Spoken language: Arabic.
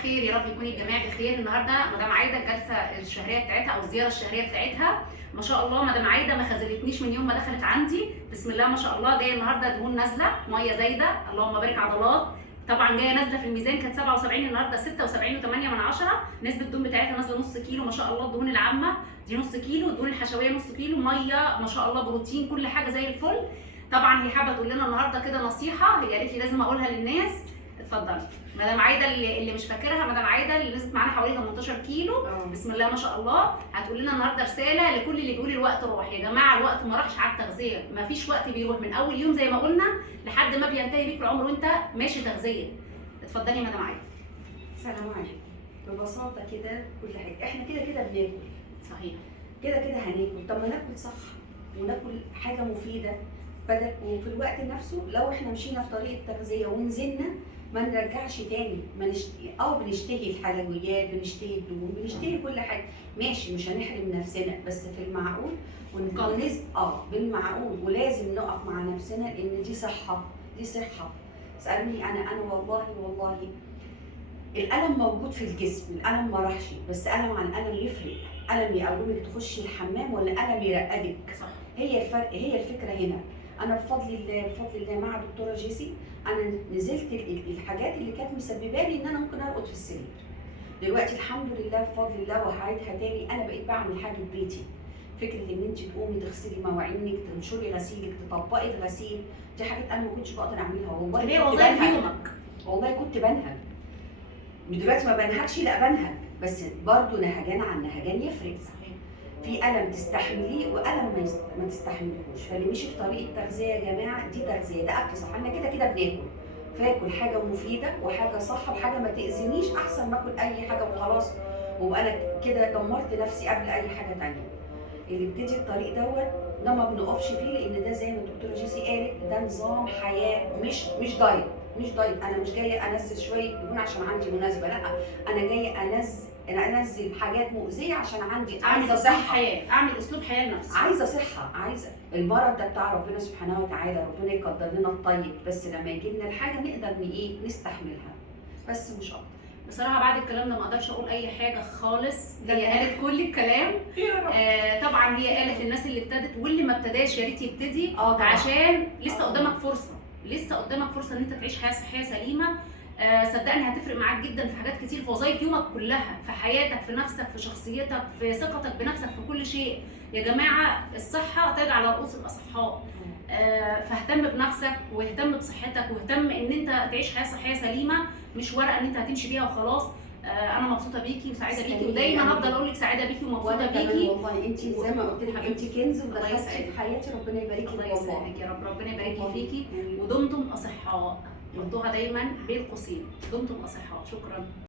الخير، يا رب يكون الجميع بخير. النهارده مدام عايده الجلسه الشهريه بتاعتها او الزياره الشهريه بتاعتها، ما شاء الله مدام عايده ما خذلتنيش من يوم ما دخلت عندي. بسم الله ما شاء الله، جايه النهارده دهون نازله، ميه زايده، اللهم بارك عضلات. طبعا جايه نازله في الميزان، كانت 77 النهارده 76.8، نسبه الدهون بتاعتها نازله نص كيلو ما شاء الله. الدهون العامه دي نص كيلو، الدهون الحشويه نص كيلو، ميه ما شاء الله، بروتين، كل حاجه زي الفل. طبعا هي حابه تقول لنا النهارده كده نصيحه، هي قالت لي لازم اقولها للناس. اتفضلي مدام عايده، اللي مش فاكرها، مدام عايده اللي نزلت معانا حوالي 18 كيلو. بسم الله ما شاء الله. هتقول لنا النهارده رساله لكل اللي بيقول الوقت راح. يا جماعه الوقت ما راحش على التغذيه، ما فيش وقت بيروح من اول يوم زي ما قلنا لحد ما بينتهي بيك العمر وانت ماشي تغذيه. اتفضلي مدام عايده. سلام عليكم. ببساطه كده كل حاجه احنا كده كده بناكل، صحيح، كده كده هناكل. طب ما ناكل صح وناكل حاجه مفيده بدل، وفي الوقت نفسه لو احنا مشينا في طريق التغذيه ونزلنا ما نرجعش تاني. ما نشتهي بنشتهي الحلويات، بنشتهي الدهون، بنشتهي كل حاجه، ماشي مش هنحرم نفسنا بس في المعقول بالمعقول. ولازم نقف مع نفسنا لان دي صحه، دي صحه. اسالني انا والله الالم موجود في الجسم، الالم ما راحش، بس الم عن الم يفرق. الم يقومك تخشي الحمام ولا الم يرقدك؟ صح. هي الفرق، هي الفكره هنا. انا بفضل الله مع دكتوره جيسي انا نزلت الحاجات اللي كانت مسببه لي ان انا ممكن ارقد في السرير. دلوقتي الحمد لله بفضل الله، وهعيدها تاني، انا بقيت بعمل حاجه في بيتي. فكره ان انت تقومي تغسلي مواعينك، تنشري غسيلك، تطبقي الغسيل، دي حاجات انا ما كنتش بقدر اعملها والله. هي وظايف يومك، والله كنت بنهج. دلوقتي ما بنهجش، لا بنهج، بس برضه نهجان عن نهجان يفرق. صحيح. في ألم تستحمليه وألم ما تستحمليهوش. فاللي مشي في طريق التغذية يا جماعة دي تغذية، ده أكل صح. احنا كده كده بناكل، فاكل حاجة مفيدة وحاجة صح وحاجة ما تأذينيش، أحسن ما آكل أي حاجة وخلاص وأبقى أنا كده دمرت نفسي قبل أي حاجة تانية. اللي ابتدي الطريق ده ما بنقفش فيه، لأن ده زي ما الدكتورة جيسي قالت، ده نظام حياة، مش دايت. انا مش جايه انزل شويه دهون عشان عندي مناسبه، لا انا جايه انزل حاجات مؤذيه عشان عايزه صحه، اعمل اسلوب حياه لنفسي، عايزه صحه، عايزه. المرض ده بتاع ربنا سبحانه وتعالى، ربنا يقدر لنا الطيب، بس لما يجي لنا الحاجه نقدر نستحملها، بس مش اكتر. بصراحه بعد الكلام ده ما اقدرش اقول اي حاجه خالص. هي قالت كل الكلام. طبعا هي قالت للناس اللي ابتدت واللي ما ابتداش يا ريت يبتدي، عشان لسه قدامك فرصه، ان انت تعيش حياه صحيه سليمه. صدقني هتفرق معاك جدا في حاجات كتير، في وظائف يومك كلها، في حياتك، في نفسك، في شخصيتك، في ثقتك بنفسك، في كل شيء. يا جماعه الصحه تاج على رؤوس الاصحاء. فاهتم بنفسك واهتم بصحتك واهتم ان انت تعيش حياه صحيه سليمه، مش ورقه ان انت هتمشي بيها وخلاص. انا مبسوطه بيكي وسعيده بيكي، ودايما هفضل اقول لك سعيده بيكي ومبسوطه بيكي. والله انت زي ما قلت لك انت كنز ودخلتي في حياتي، ربنا يبارك لك. الله يسعدك يا رب، ربنا يبارك لي فيكي. ودمتم اصحاء، حطوها دايما بين قوسين، دمتم اصحاء. شكرا.